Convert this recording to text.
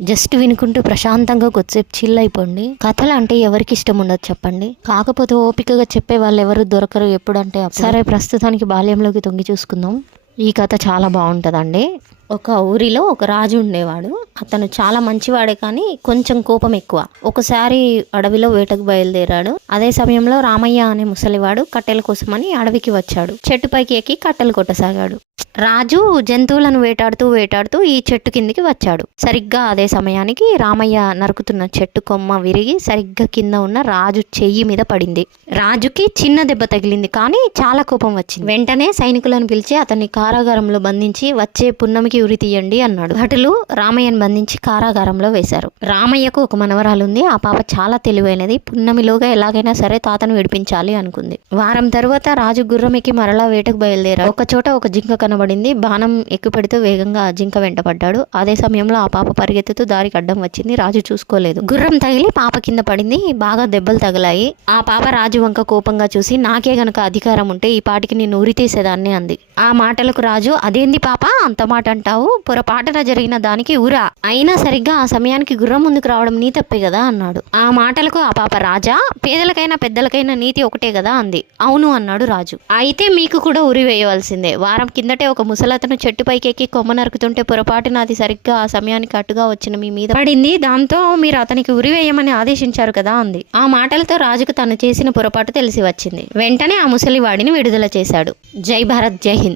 Just వినుకుంటూ ప్రశాంతంగా కొద్దిసేపు chill అయిపోండి. కథలు అంటే ఎవరికి ఇష్టం ఉండదు చెప్పండి. కాకపోతే ఓపికగా చెప్పే వాళ్ళు ఎవరు దొరకరు ఎప్పుడంటే సరే ప్రస్తుతానికి బాల్యంలోకి తొంగి చూసుకుందాం. ఈ కథ చాలా బాగుంటుందండి. ఒక ఊరిలో ఒక రాజు ఉండేవాడు. అతను చాలా మంచివాడే కానీ కొంచెం కోపం ఎక్కువ. ఒకసారి అడవిలో వేటకు బయలుదేరాడు. అదే సమయంలో రామయ్య అనే ముసలివాడు కట్టెల కోసమని అడవికి వచ్చాడు. చెట్టుపైకి ఎక్కి కట్టెలు కొట్టసాగాడు. రాజు జంతువులను వేటాడుతూ వేటాడుతూ ఈ చెట్టు కిందికి వచ్చాడు. సరిగ్గా అదే సమయానికి రామయ్య నరుకుతున్న చెట్టు కొమ్మ విరిగి సరిగ్గా కింద ఉన్న రాజు చెయ్యి మీద పడింది. రాజుకి చిన్న దెబ్బ తగిలింది కానీ చాలా కోపం వచ్చింది. వెంటనే సైనికులను పిలిచి అతన్ని కారాగారంలో బంధించి వచ్చే పున్నమికి ఉరి తీయండి అన్నాడు. భటులు రామయ్యను బంధించి కారాగారంలో వేశారు. రామయ్యకు ఒక మనవరాలు ఉంది. ఆ పాప చాలా తెలివైనది. పున్నమిలోగా ఎలాగైనా సరే తాతను విడిపించాలి అనుకుంది. వారం తరువాత రాజు గుర్రమికి మరలా వేటకు బయలుదేరాడు. ఒక చోట ఒక జింక కనబడింది. బాణం ఎక్కుపెడుతూ వేగంగా జింక వెంటపడ్డాడు అదే సమయంలో ఆ పాప పరిగెత్తుతూ దారికి అడ్డం వచ్చింది. రాజు చూసుకోలేదు. గుర్రం తగిలి పాప కింద పడింది. బాగా దెబ్బలు తగిలాయి. ఆ పాప రాజు వంక కోపంగా చూసి నాకే గనక అధికారం ఉంటే ఈ పాటికి నేను ఉరి తీసేదాన్ని అంది. ఆ మాటలకు రాజు అదేంది పాప? అంత మాట అంటావు? పొరపాటున జరిగిన దానికి ఊరా? అయినా సరిగ్గా ఆ సమయానికి గుర్రం ముందుకు రావడం నీ తప్పే కదా అన్నాడు. ఆ మాటలకు ఆ పాప రాజా పేదలకైనా పెద్దలకైనా నీతి ఒకటే కదా అంది. అవును అన్నాడు రాజు. అయితే మీకు కూడా ఉరి వేయవలసిందే. వారం కింద కిందటే ఒక ముసలతను చెట్టు పైకెక్కి కొమ్మ నరుకుతుంటే పొరపాటున అది సరిగ్గా ఆ సమయానికి అట్టుగా వచ్చిన మీ మీద పడింది. దాంతో మీరు అతనికి ఉరి వేయమని ఆదేశించారు కదా అంది. ఆ మాటలతో రాజుకు తను చేసిన పొరపాటు తెలిసి వచ్చింది. వెంటనే ఆ ముసలివాడిని విడుదల చేశాడు. జై భారత్ జై హింద్.